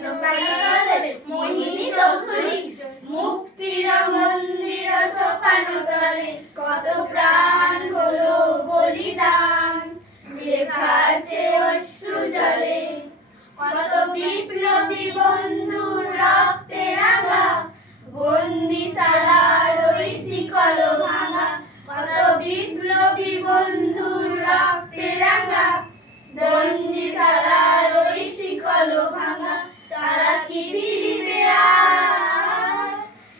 সোপানতলে মোহিনী চৌধুরী। মুক্তির মন্দির সোপানতলে কত প্রাণ হলো বলিদান। লেখা আছে অশ্রু জলে কত বিপ্লবী বন্ধুর শিকল ভাঙা, তারা কি ফিরিবে আজ?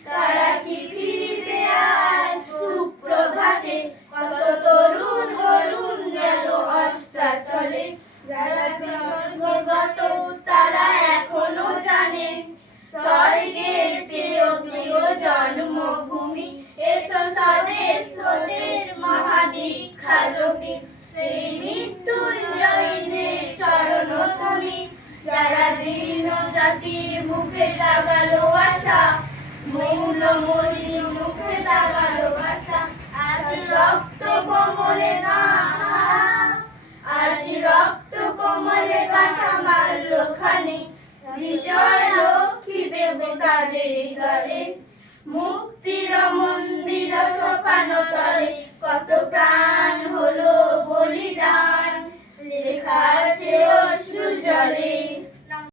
তারা কি ফিরিবে আজ? সুপ্রভাতে কত তরুণ হরুণ গেল যারা তারা এখনও জানে, স্বর্গের চেয়েও প্রিয় জন্মভূমি। এসো স্বদেশ স্বদেশ মহাবিখ্যালোকে সেই যারা জীর্ণ জাতির মুখে জাগালো আশা মৌলমণির মুখে জাগালো আশা, আজ রক্ত কমলে না, আজ রক্ত কমলে গাথা মারল খানি, বিজয় লক্ষ্মী দেবতাদের গলে মুখ